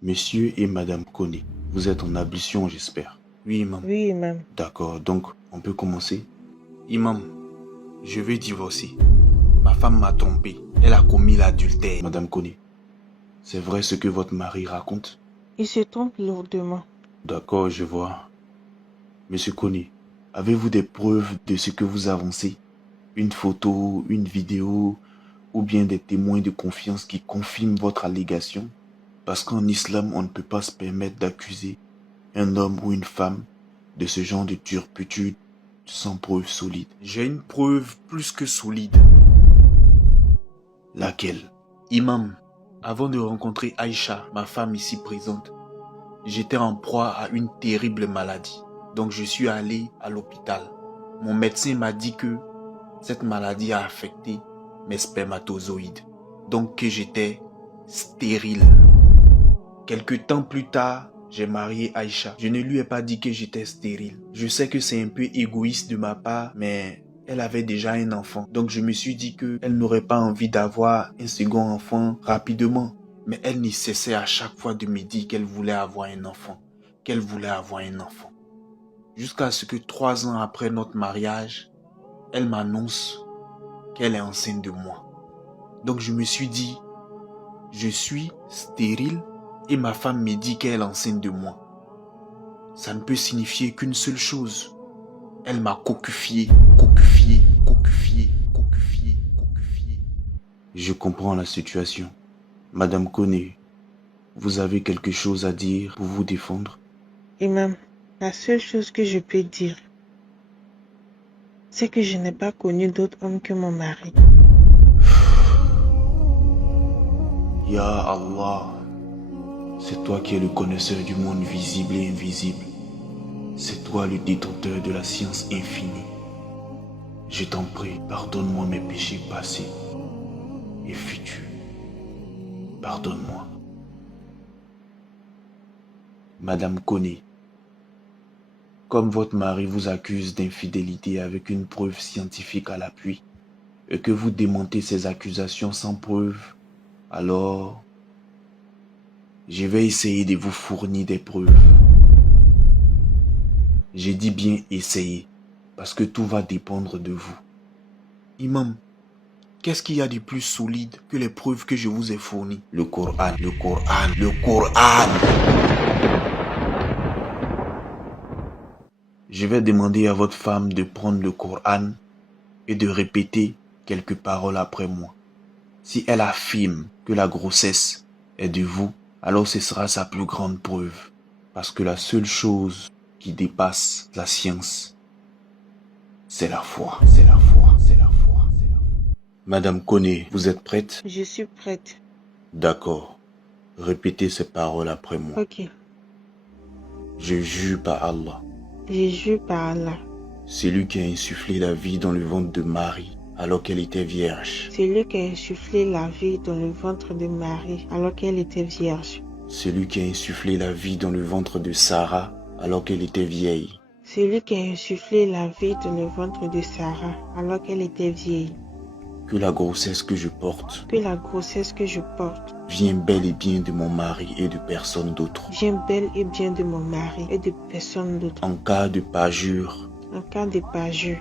Monsieur et Madame Koné, vous êtes en ablution, j'espère. Oui, imam. Oui, imam. D'accord, donc on peut commencer. Imam, je vais divorcer. Ma femme m'a trompé. Elle a commis l'adultère. Madame Koné, c'est vrai ce que votre mari raconte? Il se trompe lourdement. D'accord, je vois. Monsieur Koné, avez-vous des preuves de ce que vous avancez? Une photo, une vidéo, ou bien des témoins de confiance qui confirment votre allégation? Parce qu'en islam, on ne peut pas se permettre d'accuser un homme ou une femme de ce genre de turpitude sans preuve solide. J'ai une preuve plus que solide. Laquelle? Imam, avant de rencontrer Aïcha, ma femme ici présente, j'étais en proie à une terrible maladie. Donc je suis allé à l'hôpital. Mon médecin m'a dit que cette maladie a affecté mes spermatozoïdes. Donc que j'étais stérile. Quelque temps plus tard, j'ai marié Aïcha. Je ne lui ai pas dit que j'étais stérile. Je sais que c'est un peu égoïste de ma part, mais elle avait déjà un enfant. Donc je me suis dit qu'elle n'aurait pas envie d'avoir un second enfant rapidement. Mais elle ne cessait à chaque fois de me dire qu'elle voulait avoir un enfant. Qu'elle voulait avoir un enfant. Jusqu'à ce que 3 ans après notre mariage, elle m'annonce qu'elle est enceinte de moi. Donc je me suis dit, je suis stérile et ma femme me dit qu'elle est enceinte de moi. Ça ne peut signifier qu'une seule chose. Elle m'a cocufié. Je comprends la situation. Madame Koné, vous avez quelque chose à dire pour vous défendre? Imam, la seule chose que je peux dire, c'est que je n'ai pas connu d'autre homme que mon mari. Ya Allah, c'est toi qui es le connaisseur du monde visible et invisible. C'est toi le détenteur de la science infinie. Je t'en prie, pardonne-moi mes péchés passés et futurs. Pardonne-moi. Madame Koné, comme votre mari vous accuse d'infidélité avec une preuve scientifique à l'appui, et que vous démentez ces accusations sans preuve, alors je vais essayer de vous fournir des preuves. J'ai dit bien essayer, parce que tout va dépendre de vous. Imam, qu'est-ce qu'il y a de plus solide que les preuves que je vous ai fournies? Le Coran, le Coran, le Coran. Je vais demander à votre femme de prendre le Coran et de répéter quelques paroles après moi. Si elle affirme que la grossesse est de vous, alors ce sera sa plus grande preuve. Parce que la seule chose qui dépasse la science, c'est la foi. C'est la foi. C'est la foi. C'est la foi. Madame Koné, vous êtes prête? Je suis prête. D'accord. Répétez ces paroles après moi. Ok. Je jure par Allah. Je jure par Allah. Celui qui a insufflé la vie dans le ventre de Marie alors qu'elle était vierge. Celui qui a insufflé la vie dans le ventre de Marie alors qu'elle était vierge. Celui qui a insufflé la vie dans le ventre de Sarah alors qu'elle était vieille. Celui qui a insufflé la vie dans le ventre de Sarah alors qu'elle était vieille. Que la grossesse que je porte Que la grossesse que je porte vient bel et bien de mon mari et de personne d'autre. vient bel et bien de mon mari et de personne d'autre. En cas de parjure, En cas de parjure,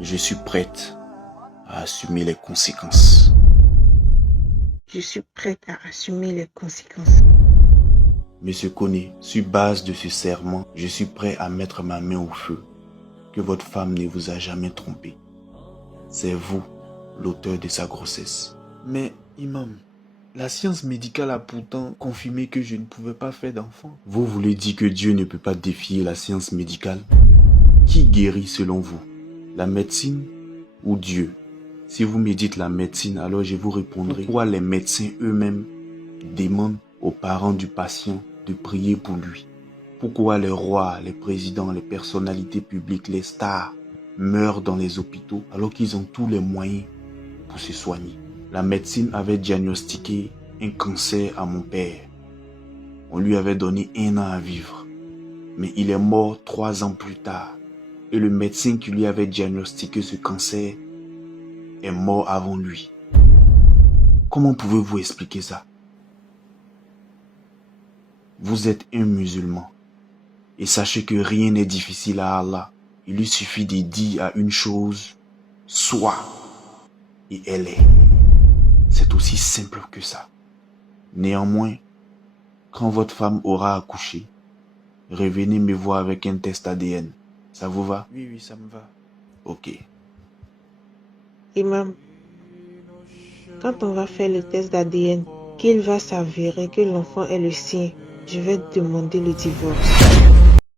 je suis prête à assumer les conséquences. je suis prête à assumer les conséquences. Monsieur Koné, sur base de ce serment, je suis prêt à mettre ma main au feu que votre femme ne vous a jamais trompé. C'est vous, l'auteur de sa grossesse. Mais, imam, la science médicale a pourtant confirmé que je ne pouvais pas faire d'enfant. Vous voulez dire que Dieu ne peut pas défier la science médicale? Qui guérit selon vous? La médecine ou Dieu? Si vous me dites la médecine, alors je vous répondrai pourquoi les médecins eux-mêmes demandent aux parents du patient de prier pour lui. Pourquoi les rois, les présidents, les personnalités publiques, les stars meurent dans les hôpitaux alors qu'ils ont tous les moyens pour se soigner. La médecine avait diagnostiqué un cancer à mon père. On lui avait donné 1 an à vivre. Mais il est mort 3 ans plus tard. Et le médecin qui lui avait diagnostiqué ce cancer est mort avant lui. Comment pouvez-vous expliquer ça? Vous êtes un musulman. Et sachez que rien n'est difficile à Allah. Il lui suffit de dire à une chose, soit, et elle est. C'est aussi simple que ça. Néanmoins, quand votre femme aura accouché, revenez me voir avec un test ADN. Ça vous va? Oui, ça me va. Ok. Imam, quand on va faire le test d'ADN, qu'il va s'avérer que l'enfant est le sien, je vais demander le divorce.